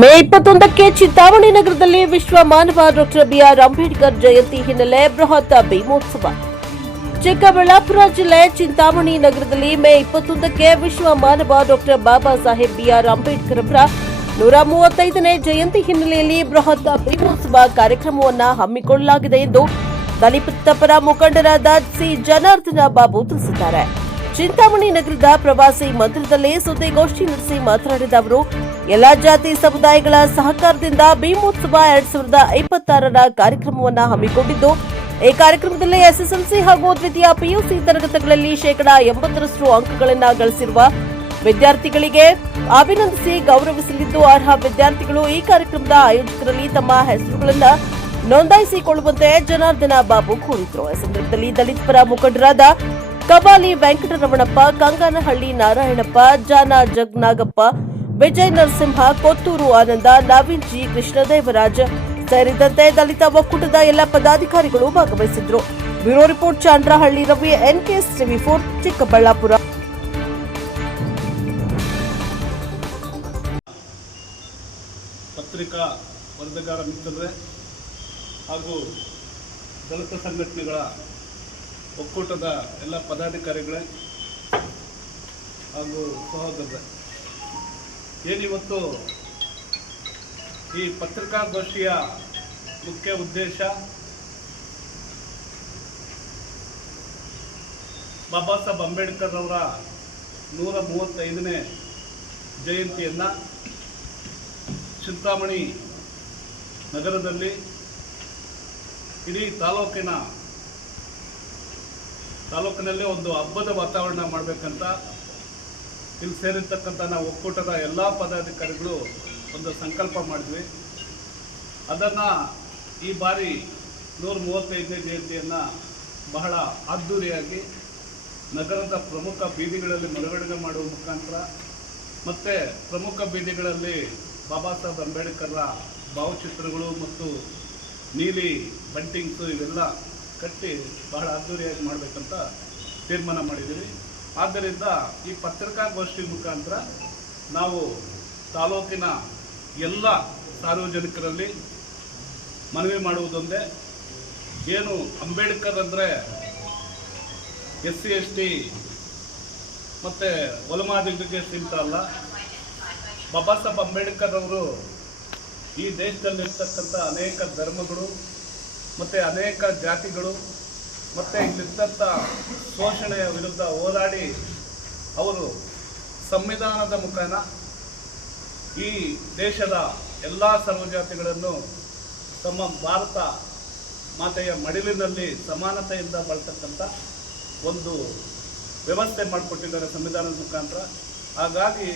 ಮೇ 21ಕ್ಕೆ ಚಿಂತಾಮಣಿ ನಗರದಲ್ಲಿ ವಿಶ್ವ ಮಾನವ ಡಾಕ್ಟರ್ ಬಿಆರ್ ಅಂಬೇಡ್ಕರ್ ಜಯಂತಿ ಹಿನ್ನೆಲೆ ಬೃಹತ್ ಭೀಮೋತ್ಸವ. ಚಿಕ್ಕಬಳ್ಳಾಪುರ ಜಿಲ್ಲೆ ಚಿಂತಾಮಣಿ ನಗರದಲ್ಲಿ ಮೇ 21ಕ್ಕೆ ವಿಶ್ವ ಮಾನವ ಡಾಕ್ಟರ್ ಬಾಬಾ ಸಾಹೇಬ್ ಬಿಆರ್ ಅಂಬೇಡ್ಕರ್ ಅವರ 135ನೇ ಜಯಂತಿ ಹಿನ್ನೆಲೆಯಲ್ಲಿ ಬೃಹತ್ ಭೀಮೋತ್ಸವ ಕಾರ್ಯಕ್ರಮವನ್ನು ಹಮ್ಮಿಕೊಳ್ಳಲಾಗಿದೆ ಎಂದು ದಲಿತ ಪರ ಮುಖಂಡರಾದ ಸಿ ಜನಾರ್ದನ ಬಾಬು ತಿಳಿಸಿದ್ದಾರೆ. ಚಿಂತಾಮಣಿ ನಗರದ ಪ್ರವಾಸಿ ಮಂದಿರದಲ್ಲಿ ಸುದ್ದಿಗೋಷ್ಠಿ ನಡೆಸಿ ಮಾತನಾಡಿದ ಅವರು, ಎಲ್ಲಾ ಜಾತಿ ಸಮುದಾಯಗಳ ಸಹಕಾರದಿಂದ ಭೀಮೋತ್ಸವ 2026ರ ಕಾರ್ಯಕ್ರಮವನ್ನು ಹಮ್ಮಿಕೊಂಡಿದ್ದು, ಈ ಕಾರ್ಯಕ್ರಮದಲ್ಲಿ ಎಸ್ಎಸ್ಎಲ್ಸಿ ಹಾಗೂ ದ್ವಿತೀಯ ಪಿಯುಸಿ ತರಗತಿಗಳಲ್ಲಿ 80% ಅಂಕಗಳನ್ನು ಗಳಿಸಿರುವ ವಿದ್ಯಾರ್ಥಿಗಳಿಗೆ ಅಭಿನಂದಿಸಿ ಗೌರವಿಸಲಿದ್ದು, ಅರ್ಹ ವಿದ್ಯಾರ್ಥಿಗಳು ಈ ಕಾರ್ಯಕ್ರಮದ ಆಯೋಜಕರಲ್ಲಿ ತಮ್ಮ ಹೆಸರುಗಳನ್ನು ನೋಂದಾಯಿಸಿಕೊಳ್ಳುವಂತೆ ಜನಾರ್ದನ ಬಾಬು ಕೋರಿದರು. ಈ ಸಂದರ್ಭದಲ್ಲಿ ದಲಿತ ಪರ ಮುಖಂಡರಾದ ಕಬಾಲಿ ವೆಂಕಟರಮಣಪ್ಪ, ಕಂಗನಹಳ್ಳಿ ನಾರಾಯಣಪ್ಪ, ಜಾನ ಜಗನಾಗಪ್ಪ, ವಿಜಯ್ ನರಸಿಂಹ, ಕೊತ್ತೂರು ಆನಂದ, ನವೀನ್ ಜಿ, ಕೃಷ್ಣದೇವರಾಜ್ ಸೇರಿದಂತೆ ದಲಿತ ಒಕ್ಕೂಟದ ಎಲ್ಲ ಪದಾಧಿಕಾರಿಗಳು ಭಾಗವಹಿಸಿದ್ರು. Bureau report Chandrahalli Ravi, NKS TV 4, Chikkaballapur. ಪತ್ರಿಕಾ ವರದಿಗಾರ ಮಿತ್ರರೇ ಹಾಗೂ ದಲಿತ ಸಂಘಟನೆಗಳ ಒಕ್ಕೂಟದ ಎಲ್ಲ ಪದಾಧಿಕಾರಿಗಳೇ ಹಾಗೂ ಸಹೋದರರೇ, ಏನಿವತ್ತು ಈ ಪತ್ರಿಕಾಗೋಷ್ಠಿಯ ಮುಖ್ಯ ಉದ್ದೇಶ ಬಾಬಾ ಸಾಹೇಬ್ ಅಂಬೇಡ್ಕರ್ ಅವರ 135ನೇ ಜಯಂತಿಯನ್ನು ಚಿಂತಾಮಣಿ ನಗರದಲ್ಲಿ ಇಡೀ ತಾಲೂಕಿನಲ್ಲೇ ಒಂದು ಹಬ್ಬದ ವಾತಾವರಣ ಮಾಡಬೇಕಂತ ಇಲ್ಲಿ ಸೇರಿರ್ತಕ್ಕಂಥ ನಾವು ಒಕ್ಕೂಟದ ಎಲ್ಲ ಪದಾಧಿಕಾರಿಗಳು ಒಂದು ಸಂಕಲ್ಪ ಮಾಡಿದ್ವಿ. ಅದನ್ನು ಈ ಬಾರಿ 135ನೇ ಜಯಂತಿಯನ್ನು ಬಹಳ ಅದ್ಧೂರಿಯಾಗಿ ನಗರದ ಪ್ರಮುಖ ಬೀದಿಗಳಲ್ಲಿ ಮೆರವಣಿಗೆ ಮಾಡುವ ಮುಖಾಂತರ ಮತ್ತು ಪ್ರಮುಖ ಬೀದಿಗಳಲ್ಲಿ ಬಾಬಾ ಸಾಹೇಬ್ ಅಂಬೇಡ್ಕರ್ರ ಭಾವಚಿತ್ರಗಳು ಮತ್ತು ನೀಲಿ ಬಂಟಿಂಗ್ಸು ಇವೆಲ್ಲ ಕಟ್ಟಿ ಬಹಳ ಅದ್ಧೂರಿಯಾಗಿ ಮಾಡಬೇಕಂತ ತೀರ್ಮಾನ ಮಾಡಿದ್ದೀವಿ. ಆದ್ದರಿಂದ ಈ ಪತ್ರಿಕಾಗೋಷ್ಠಿ ಮುಖಾಂತರ ನಾವು ತಾಲೂಕಿನ ಎಲ್ಲ ಸಾರ್ವಜನಿಕರಲ್ಲಿ ಮನವಿ ಮಾಡುವುದೊಂದೇ, ಏನು ಅಂಬೇಡ್ಕರ್ ಅಂದರೆ SC ST ಮತ್ತು ಒಲಮಾದಿಗಳಿಗೆ ಸೀಮಿತ ಅಲ್ಲ. ಬಾಬಾ ಸಾಹೇಬ್ ಅಂಬೇಡ್ಕರ್ ಅವರು ಈ ದೇಶದಲ್ಲಿರ್ತಕ್ಕಂಥ ಅನೇಕ ಧರ್ಮಗಳು ಮತ್ತು ಅನೇಕ ಜಾತಿಗಳು ಮತ್ತು ಇಲ್ಲಿದ್ದಂಥ ಶೋಷಣೆಯ ವಿರುದ್ಧ ಹೋರಾಡಿ ಅವರು ಸಂವಿಧಾನದ ಮುಖಾಂತರ ಈ ದೇಶದ ಎಲ್ಲ ಸರ್ವಜಾತಿಗಳನ್ನು ತಮ್ಮ ಭಾರತ ಮಾತೆಯ ಮಡಿಲಿನಲ್ಲಿ ಸಮಾನತೆಯಿಂದ ಬಾಳ್ತಕ್ಕಂಥ ಒಂದು ವ್ಯವಸ್ಥೆ ಮಾಡಿಕೊಟ್ಟಿದ್ದಾರೆ ಸಂವಿಧಾನದ ಮುಖಾಂತರ. ಹಾಗಾಗಿ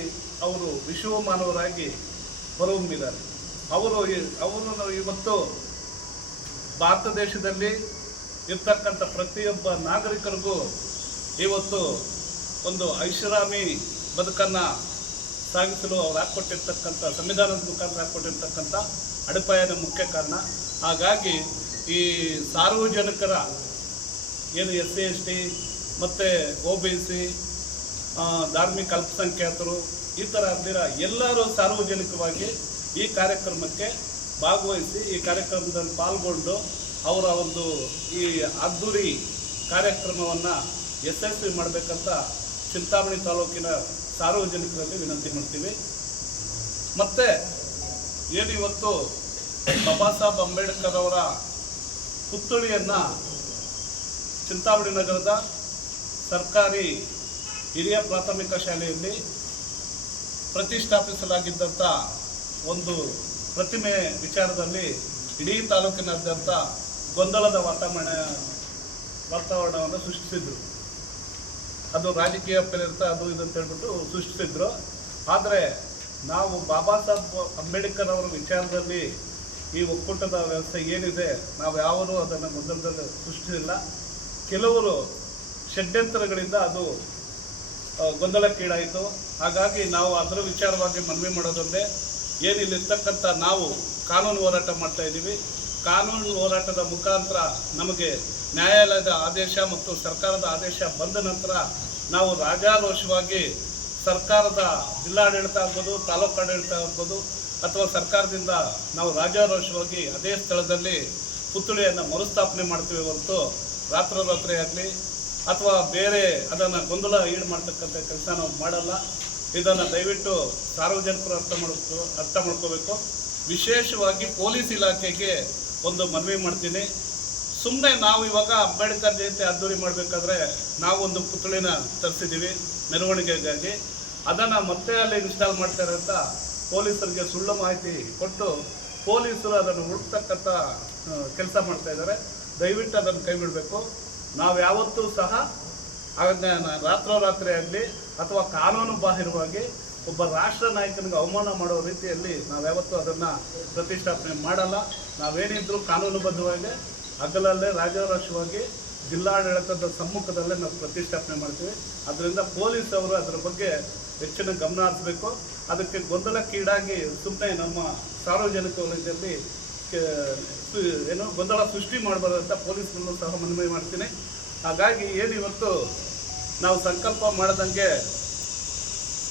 ಅವರು ವಿಶ್ವ ಮಾನವರಾಗಿ ಹೊರಹೊಮ್ಮಿದ್ದಾರೆ. ಅವರು ಇವತ್ತು ಭಾರತ ದೇಶದಲ್ಲಿ ಇರ್ತಕ್ಕಂಥ ಪ್ರತಿಯೊಬ್ಬ ನಾಗರಿಕರಿಗೂ ಇವತ್ತು ಒಂದು ಐಷಾರಾಮಿ ಬದುಕನ್ನು ಸಾಗಿಸಲು ಅವ್ರು ಹಾಕ್ಕೊಟ್ಟಿರ್ತಕ್ಕಂಥ ಸಂವಿಧಾನದ ಮುಖಾಂತರ ಹಾಕ್ಕೊಟ್ಟಿರ್ತಕ್ಕಂಥ ಅಡಿಪಾಯದ ಮುಖ್ಯ ಕಾರಣ. ಹಾಗಾಗಿ ಈ ಸಾರ್ವಜನಿಕರ ಏನು SC ST ಮತ್ತು OBC ಧಾರ್ಮಿಕ ಅಲ್ಪಸಂಖ್ಯಾತರು ಈ ಥರ ಅಂದಿರ ಎಲ್ಲರೂ ಸಾರ್ವಜನಿಕವಾಗಿ ಈ ಕಾರ್ಯಕ್ರಮಕ್ಕೆ ಭಾಗವಹಿಸಿ ಈ ಕಾರ್ಯಕ್ರಮದಲ್ಲಿ ಪಾಲ್ಗೊಂಡು ಅವರ ಒಂದು ಈ ಅದ್ದೂರಿ ಕಾರ್ಯಕ್ರಮವನ್ನು ಯಶಸ್ವಿ ಮಾಡಬೇಕಂತ ಚಿಂತಾಮಣಿ ತಾಲೂಕಿನ ಸಾರ್ವಜನಿಕರಲ್ಲಿ ವಿನಂತಿ ಮಾಡ್ತೀವಿ. ಮತ್ತು ಏನು ಇವತ್ತು ಬಾಬಾ ಸಾಹೇಬ್ ಅಂಬೇಡ್ಕರ್ ಅವರ ಪುತ್ಥಳಿಯನ್ನು ಚಿಂತಾಮಣಿ ನಗರದ ಸರ್ಕಾರಿ ಹಿರಿಯ ಪ್ರಾಥಮಿಕ ಶಾಲೆಯಲ್ಲಿ ಪ್ರತಿಷ್ಠಾಪಿಸಲಾಗಿದ್ದಂಥ ಒಂದು ಪ್ರತಿಮೆ ವಿಚಾರದಲ್ಲಿ ಇಡೀ ತಾಲೂಕಿನಾದ್ಯಂತ ಗೊಂದಲದ ವಾತಾವರಣವನ್ನು ಸೃಷ್ಟಿಸಿದ್ರು. ಅದು ರಾಜಕೀಯ ಪ್ರೇರಿತ ಅದು ಇದು ಅಂತ ಹೇಳ್ಬಿಟ್ಟು ಸೃಷ್ಟಿಸಿದ್ರು. ಆದರೆ ನಾವು ಬಾಬಾ ಸಾಹೇಬ್ ಅಂಬೇಡ್ಕರ್ ಅವರ ವಿಚಾರದಲ್ಲಿ ಈ ಒಕ್ಕೂಟದ ವ್ಯವಸ್ಥೆ ಏನಿದೆ, ನಾವು ಯಾರೂ ಅದನ್ನು ಗೊಂದಲದಲ್ಲಿ ಸೃಷ್ಟಿಸಿಲ್ಲ. ಕೆಲವರು ಷಡ್ಯಂತರಗಳಿಂದ ಅದು ಗೊಂದಲಕ್ಕೀಡಾಯಿತು. ಹಾಗಾಗಿ ನಾವು ಅದರ ವಿಚಾರವಾಗಿ ಮನವಿ ಮಾಡೋದೊಂದೇ, ಏನಿಲ್ಲಿರ್ತಕ್ಕಂಥ ನಾವು ಕಾನೂನು ಹೋರಾಟ ಮಾಡ್ತಾ ಇದ್ದೀವಿ. ಕಾನೂನು ಹೋರಾಟದ ಮುಖಾಂತರ ನಮಗೆ ನ್ಯಾಯಾಲಯದ ಆದೇಶ ಮತ್ತು ಸರ್ಕಾರದ ಆದೇಶ ಬಂದ ನಂತರ ನಾವು ರಾಜಾರೋಷವಾಗಿ ಸರ್ಕಾರದ ಜಿಲ್ಲಾಡಳಿತ ಆಗ್ಬೋದು, ತಾಲೂಕು ಆಡಳಿತ ಆಗ್ಬೋದು, ಅಥವಾ ಸರ್ಕಾರದಿಂದ ನಾವು ರಾಜಾರೋಷವಾಗಿ ಅದೇ ಸ್ಥಳದಲ್ಲಿ ಪುತ್ಥಳಿಯನ್ನು ಮರುಸ್ಥಾಪನೆ ಮಾಡ್ತೀವಿ ಹೊರತು ರಾತ್ರೋರಾತ್ರಿ ಆಗಲಿ ಅಥವಾ ಬೇರೆ ಅದನ್ನು ಗೊಂದಲ ಈಡು ಮಾಡ್ತಕ್ಕಂಥ ಕೆಲಸ ನಾವು ಮಾಡಲ್ಲ. ಇದನ್ನು ದಯವಿಟ್ಟು ಸಾರ್ವಜನಿಕರು ಅರ್ಥ ಮಾಡ್ಕೋಬೇಕು. ವಿಶೇಷವಾಗಿ ಪೊಲೀಸ್ ಇಲಾಖೆಗೆ ಒಂದು ಮನವಿ ಮಾಡ್ತೀನಿ. ಸುಮ್ಮನೆ ನಾವು ಇವಾಗ ಅಂಬೇಡ್ಕರ್ ಜಯಂತಿ ಅದ್ದೂರಿ ಮಾಡಬೇಕಾದ್ರೆ ನಾವೊಂದು ಪುತ್ಥಳಿನ ತರಿಸಿದ್ದೀವಿ ಮೆರವಣಿಗೆಗಾಗಿ. ಅದನ್ನು ಮತ್ತೆ ಅಲ್ಲಿ ಇನ್ಸ್ಟಾಲ್ ಮಾಡ್ತಾರೆ ಅಂತ ಪೊಲೀಸರಿಗೆ ಸುಳ್ಳು ಮಾಹಿತಿ ಕೊಟ್ಟು ಪೊಲೀಸರು ಅದನ್ನು ಹುಡುಕ್ತಕ್ಕಂಥ ಕೆಲಸ ಮಾಡ್ತಾ ಇದ್ದಾರೆ. ದಯವಿಟ್ಟು ಅದನ್ನು ಕೈ ಬಿಡಬೇಕು. ನಾವು ಯಾವತ್ತೂ ಸಹ ಅದನ್ನು ರಾತ್ರೋರಾತ್ರಿ ಆಗಲಿ ಅಥವಾ ಕಾನೂನು ಬಾಹಿರವಾಗಿ ಒಬ್ಬ ರಾಷ್ಟ್ರ ನಾಯಕನಿಗೆ ಅವಮಾನ ಮಾಡೋ ರೀತಿಯಲ್ಲಿ ನಾವು ಯಾವತ್ತೂ ಅದನ್ನು ಪ್ರತಿಷ್ಠಾಪನೆ ಮಾಡಲ್ಲ. ನಾವೇನಿದ್ರೂ ಕಾನೂನುಬದ್ಧವಾಗಿ ಹಗಲಲ್ಲೇ ರಾಜಾರೋಷವಾಗಿ ಜಿಲ್ಲಾಡಳಿತದ ಸಮ್ಮುಖದಲ್ಲೇ ನಾವು ಪ್ರತಿಷ್ಠಾಪನೆ ಮಾಡ್ತೀವಿ. ಅದರಿಂದ ಪೊಲೀಸ್ ಅವರು ಅದರ ಬಗ್ಗೆ ಹೆಚ್ಚಿನ ಗಮನ ಹರಿಸಬೇಕು. ಅದಕ್ಕೆ ಗೊಂದಲಕ್ಕೀಡಾಗಿ ಸುಮ್ಮನೆ ನಮ್ಮ ಸಾರ್ವಜನಿಕ ವಲಯದಲ್ಲಿ ಏನು ಗೊಂದಲ ಸೃಷ್ಟಿ ಮಾಡಬಾರ್ದಂತ ಪೊಲೀಸರನ್ನು ಸಹ ಮನವಿ ಮಾಡ್ತೀನಿ. ಹಾಗಾಗಿ ಏನು ಇವತ್ತು ನಾವು ಸಂಕಲ್ಪ ಮಾಡದಂಗೆ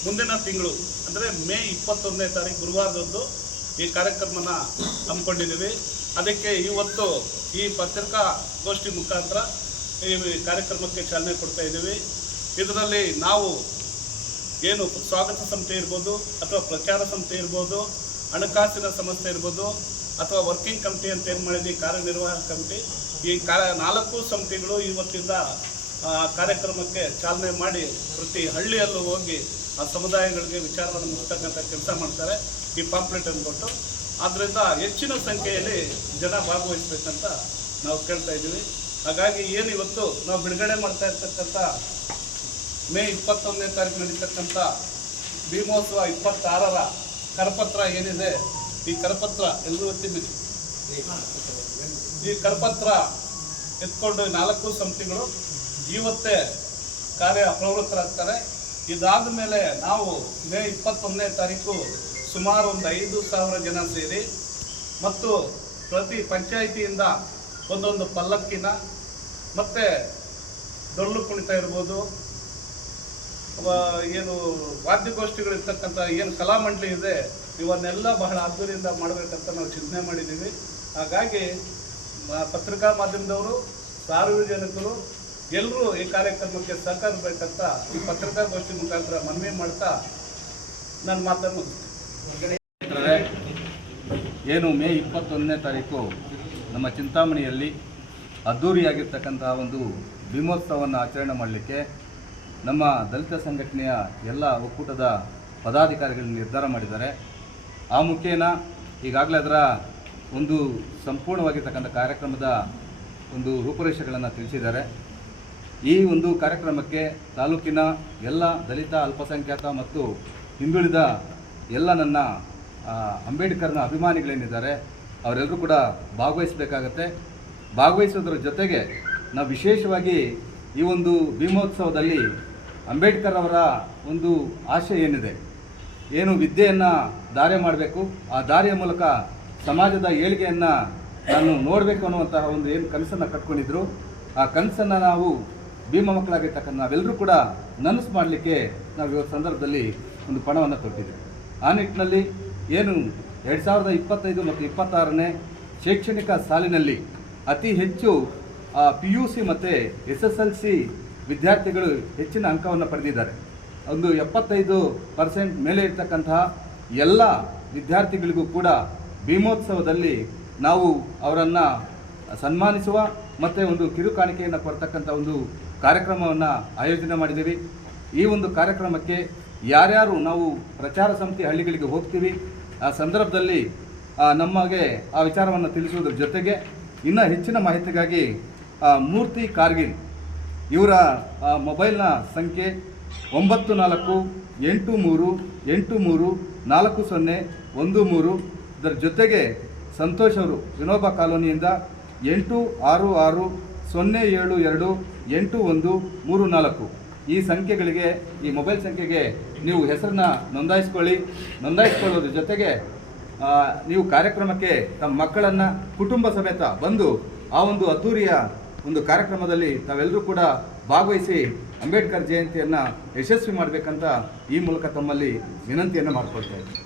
ಮುಂದಿನ ತಿಂಗಳು ಅಂದರೆ ಮೇ 21ನೇ ತಾರೀಕು ಗುರುವಾರದಂದು ಈ ಕಾರ್ಯಕ್ರಮನ ಹಮ್ಮಿಕೊಂಡಿದ್ದೀವಿ. ಅದಕ್ಕೆ ಇವತ್ತು ಈ ಪತ್ರಿಕಾಗೋಷ್ಠಿ ಮುಖಾಂತರ ಈ ಕಾರ್ಯಕ್ರಮಕ್ಕೆ ಚಾಲನೆ ಕೊಡ್ತಾ ಇದ್ದೀವಿ. ಇದರಲ್ಲಿ ನಾವು ಏನು ಸ್ವಾಗತ ಸಮಿತಿ ಇರ್ಬೋದು ಅಥವಾ ಪ್ರಚಾರ ಸಮಿತಿ ಇರ್ಬೋದು, ಹಣಕಾಸಿನ ಸಂಸ್ಥೆ ಇರ್ಬೋದು ಅಥವಾ ವರ್ಕಿಂಗ್ ಕಮಿಟಿ ಅಂತ ಏನು ಮಾಡಿದ್ವಿ ಕಾರ್ಯನಿರ್ವಾಹಕ ಕಮಿಟಿ, ಈ 4 ಸಮಿತಿಗಳು ಇವತ್ತಿಂದ ಕಾರ್ಯಕ್ರಮಕ್ಕೆ ಚಾಲನೆ ಮಾಡಿ ಪ್ರತಿ ಹಳ್ಳಿಯಲ್ಲೂ ಹೋಗಿ ಆ ಸಮುದಾಯಗಳಿಗೆ ವಿಚಾರವನ್ನು ಮುಗಿಸ್ತಕ್ಕಂಥ ಕೆಲಸ ಮಾಡ್ತಾರೆ ಈ ಪಾಂಪ್ಲೆಟನ್ನು ಕೊಟ್ಟು. ಆದ್ದರಿಂದ ಹೆಚ್ಚಿನ ಸಂಖ್ಯೆಯಲ್ಲಿ ಜನ ಭಾಗವಹಿಸಬೇಕಂತ ನಾವು ಕೇಳ್ತಾ ಇದ್ದೀವಿ. ಹಾಗಾಗಿ ಏನು ಇವತ್ತು ನಾವು ಬಿಡುಗಡೆ ಮಾಡ್ತಾ ಇರ್ತಕ್ಕಂಥ ಮೇ 21ನೇ ತಾರೀಕು ನಡೀತಕ್ಕಂಥ ಭೀಮೋತ್ಸವ 26ರ ಕರಪತ್ರ ಏನಿದೆ, ಈ ಕರಪತ್ರ ಎಲ್ಲರೂ ಎತ್ತಿದ್ದೀವಿ. ಈ ಕರಪತ್ರ ಎತ್ಕೊಂಡು 4 ಸಮಿತಿಗಳು ಇವತ್ತೇ ಕಾರ್ಯ ಪ್ರವೃತ್ತರಾಗ್ತಾರೆ. ಇದಾದ ಮೇಲೆ ನಾವು ಮೇ 21ನೇ ತಾರೀಕು ಸುಮಾರು ಒಂದು 5,000 ಜನ ಸೇರಿ ಮತ್ತು ಪ್ರತಿ ಪಂಚಾಯಿತಿಯಿಂದ ಒಂದೊಂದು ಪಲ್ಲಕ್ಕಿನ ಮತ್ತು ಡೊಳ್ಳು ಕುಣಿತ ಇರ್ಬೋದು, ಏನು ವಾದ್ಯಗೋಷ್ಠಿಗಳಿರ್ತಕ್ಕಂಥ ಏನು ಕಲಾಮಂಡಳಿ ಇದೆ, ಇವನ್ನೆಲ್ಲ ಬಹಳ ಅದ್ದೂರಿಯಿಂದ ಮಾಡಬೇಕಂತ ನಾವು ಚಿಂತನೆ ಮಾಡಿದ್ದೀವಿ. ಹಾಗಾಗಿ ಪತ್ರಿಕಾ ಮಾಧ್ಯಮದವರು, ಸಾರ್ವಜನಿಕರು ಎಲ್ಲರೂ ಈ ಕಾರ್ಯಕ್ರಮಕ್ಕೆ ಸಹಕರಿಸಬೇಕಂತ ಈ ಪತ್ರಿಕಾಗೋಷ್ಠಿ ಮುಖಾಂತರ ಮನವಿ ಮಾಡ್ತಾ ನನ್ನ ಮಾತನ್ನು ಮುಗಿಸ್ತೀನಿ. ಏನು ಮೇ 21ನೇ ತಾರೀಕು ನಮ್ಮ ಚಿಂತಾಮಣಿಯಲ್ಲಿ ಅದ್ಧೂರಿಯಾಗಿರ್ತಕ್ಕಂತಹ ಒಂದು ಭೀಮೋತ್ಸವವನ್ನು ಆಚರಣೆ ಮಾಡಲಿಕ್ಕೆ ನಮ್ಮ ದಲಿತ ಸಂಘಟನೆಯ ಎಲ್ಲ ಒಕ್ಕೂಟದ ಪದಾಧಿಕಾರಿಗಳು ನಿರ್ಧಾರ ಮಾಡಿದ್ದಾರೆ. ಆ ಮುಖೇನ ಈಗಾಗಲೇ ಅದರ ಒಂದು ಸಂಪೂರ್ಣವಾಗಿರ್ತಕ್ಕಂಥ ಕಾರ್ಯಕ್ರಮದ ಒಂದು ರೂಪುರೇಷೆಗಳನ್ನು ತಿಳಿಸಿದ್ದಾರೆ. ಈ ಒಂದು ಕಾರ್ಯಕ್ರಮಕ್ಕೆ ತಾಲೂಕಿನ ಎಲ್ಲ ದಲಿತ, ಅಲ್ಪಸಂಖ್ಯಾತ ಮತ್ತು ಹಿಂದುಳಿದ ಎಲ್ಲ ನನ್ನ ಅಂಬೇಡ್ಕರ್ನ ಅಭಿಮಾನಿಗಳೇನಿದ್ದಾರೆ ಅವರೆಲ್ಲರೂ ಕೂಡ ಭಾಗವಹಿಸಬೇಕಾಗತ್ತೆ. ಭಾಗವಹಿಸೋದ್ರ ಜೊತೆಗೆ ನಾವು ವಿಶೇಷವಾಗಿ ಈ ಒಂದು ಭೀಮೋತ್ಸವದಲ್ಲಿ ಅಂಬೇಡ್ಕರ್ ಅವರ ಒಂದು ಆಶೆ ಏನಿದೆ, ಏನು ವಿದ್ಯೆಯನ್ನು ದಾರಿ ಮಾಡಬೇಕು, ಆ ದಾರಿಯ ಮೂಲಕ ಸಮಾಜದ ಏಳಿಗೆಯನ್ನು ನಾನು ನೋಡಬೇಕು ಅನ್ನುವಂತಹ ಒಂದು ಏನು ಕನಸನ್ನು ಕಟ್ಕೊಂಡಿದ್ರು, ಆ ಕನಸನ್ನು ನಾವು ಭೀಮ ಮಕ್ಕಳಾಗಿರ್ತಕ್ಕಂಥ ನಾವೆಲ್ಲರೂ ಕೂಡ ನನಸು ಮಾಡಲಿಕ್ಕೆ ನಾವು ಇವತ್ತು ಸಂದರ್ಭದಲ್ಲಿ ಒಂದು ಪಣವನ್ನು ತೊಟ್ಟಿದ್ದೀವಿ. ಆ ನಿಟ್ಟಿನಲ್ಲಿ ಏನು 2025 ಮತ್ತು 26ನೇ ಶೈಕ್ಷಣಿಕ ಸಾಲಿನಲ್ಲಿ ಅತಿ ಹೆಚ್ಚು PUC ಮತ್ತು SSLC ವಿದ್ಯಾರ್ಥಿಗಳು ಹೆಚ್ಚಿನ ಅಂಕವನ್ನು ಪಡೆದಿದ್ದಾರೆ. ಒಂದು 75% ಮೇಲೆ ಇರ್ತಕ್ಕಂತಹ ಎಲ್ಲ ವಿದ್ಯಾರ್ಥಿಗಳಿಗೂ ಕೂಡ ಭೀಮೋತ್ಸವದಲ್ಲಿ ನಾವು ಅವರನ್ನು ಸನ್ಮಾನಿಸುವ ಮತ್ತು ಒಂದು ಕಿರು ಕಾಣಿಕೆಯನ್ನು ಕೊಡ್ತಕ್ಕಂಥ ಒಂದು ಕಾರ್ಯಕ್ರಮವನ್ನು ಆಯೋಜನೆ ಮಾಡಿದ್ದೀವಿ. ಈ ಒಂದು ಕಾರ್ಯಕ್ರಮಕ್ಕೆ ಯಾರ್ಯಾರು ನಾವು ಪ್ರಚಾರ ಸಮಿತಿ ಹಳ್ಳಿಗಳಿಗೆ ಹೋಗ್ತೀವಿ, ಆ ಸಂದರ್ಭದಲ್ಲಿ ನಮಗೆ ಆ ವಿಚಾರವನ್ನು ತಿಳಿಸುವುದರ ಜೊತೆಗೆ ಇನ್ನೂ ಹೆಚ್ಚಿನ ಮಾಹಿತಿಗಾಗಿ ಮೂರ್ತಿ ಕಾರ್ಗಿಲ್ ಇವರ ಮೊಬೈಲ್ನ ಸಂಖ್ಯೆ 9483834013. ಇದರ ಜೊತೆಗೆ ಸಂತೋಷ್ ಅವರು ವಿನೋಬ ಕಾಲೋನಿಯಿಂದ 8660728134 ಈ ಸಂಖ್ಯೆಗಳಿಗೆ, ಈ ಮೊಬೈಲ್ ಸಂಖ್ಯೆಗೆ ನೀವು ಹೆಸರನ್ನ ನೋಂದಾಯಿಸ್ಕೊಳ್ಳೋದ್ರ ಜೊತೆಗೆ ನೀವು ಕಾರ್ಯಕ್ರಮಕ್ಕೆ ತಮ್ಮ ಮಕ್ಕಳನ್ನು ಕುಟುಂಬ ಸಮೇತ ಬಂದು ಆ ಒಂದು ಅದ್ಧೂರಿಯ ಒಂದು ಕಾರ್ಯಕ್ರಮದಲ್ಲಿ ತಾವೆಲ್ಲರೂ ಕೂಡ ಭಾಗವಹಿಸಿ ಅಂಬೇಡ್ಕರ್ ಜಯಂತಿಯನ್ನು ಯಶಸ್ವಿ ಮಾಡಬೇಕಂತ ಈ ಮೂಲಕ ತಮ್ಮಲ್ಲಿ ವಿನಂತಿಯನ್ನು ಮಾಡಿಕೊಳ್ತಾ ಇದ್ದೀನಿ.